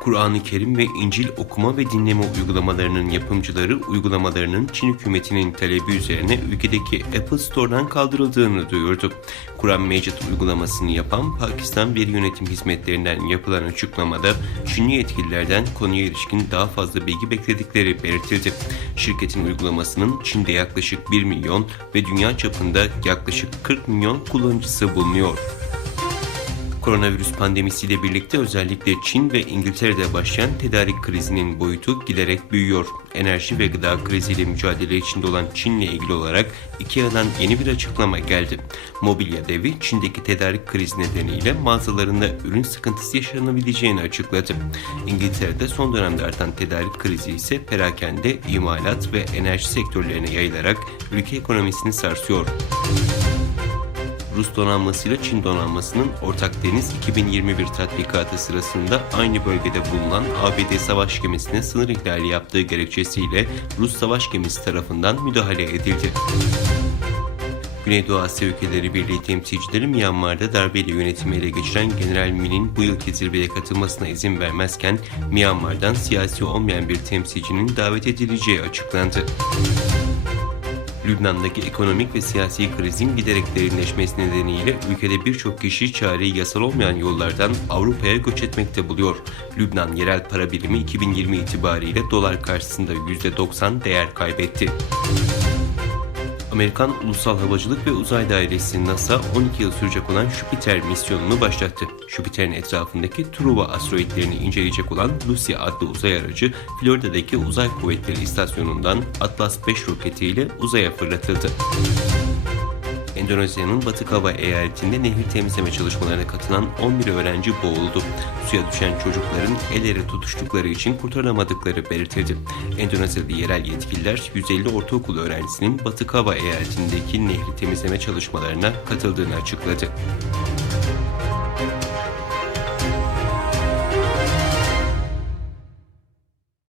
Kur'an-ı Kerim ve İncil okuma ve dinleme uygulamalarının yapımcıları uygulamalarının Çin hükümetinin talebi üzerine ülkedeki Apple Store'dan kaldırıldığını duyurdu. Kur'an Mecid uygulamasını yapan Pakistan Veri Yönetim Hizmetlerinden yapılan açıklamada Çinli yetkililerden konuya ilişkin daha fazla bilgi bekledikleri belirtildi. Şirketin uygulamasının Çin'de yaklaşık 1 milyon ve dünya çapında yaklaşık 40 milyon kullanıcısı bulunuyor. Koronavirüs pandemisiyle birlikte özellikle Çin ve İngiltere'de başlayan tedarik krizinin boyutu giderek büyüyor. Enerji ve gıda kriziyle mücadele içinde olan Çin'le ilgili olarak IKEA'dan yeni bir açıklama geldi. Mobilya devi Çin'deki tedarik krizi nedeniyle mağazalarında ürün sıkıntısı yaşanabileceğini açıkladı. İngiltere'de son dönemde artan tedarik krizi ise perakende, imalat ve enerji sektörlerine yayılarak ülke ekonomisini sarsıyor. Rus donanmasıyla Çin donanmasının Ortak Deniz 2021 tatbikatı sırasında aynı bölgede bulunan ABD savaş gemisine sınır ihlali yaptığı gerekçesiyle Rus savaş gemisi tarafından müdahale edildi. Güneydoğu Asya Ülkeleri Birliği temsilcileri Myanmar'da darbeyle yönetimi ele geçiren General Min'in bu yılki zirveye katılmasına izin vermezken Myanmar'dan siyasi olmayan bir temsilcinin davet edileceği açıklandı. Lübnan'daki ekonomik ve siyasi krizin giderek derinleşmesi nedeniyle ülkede birçok kişi çareyi yasal olmayan yollardan Avrupa'ya göç etmekte buluyor. Lübnan yerel para birimi 2020 itibariyle dolar karşısında %90 değer kaybetti. Amerikan Ulusal Havacılık ve Uzay Dairesi NASA 12 yıl sürecek olan Jüpiter misyonunu başlattı. Jüpiter'in etrafındaki Truva asteroidlerini inceleyecek olan Lucy adlı uzay aracı Florida'daki Uzay Kuvvetleri İstasyonu'ndan Atlas 5 roketiyle uzaya fırlatıldı. Endonezya'nın Batı Kava eyaletinde nehir temizleme çalışmalarına katılan 11 öğrenci boğuldu. Suya düşen çocukların el ele tutuştukları için kurtaramadıkları belirtildi. Endonezyalı yerel yetkililer 150 ortaokul öğrencisinin Batı Kava eyaletindeki nehri temizleme çalışmalarına katıldığını açıkladı.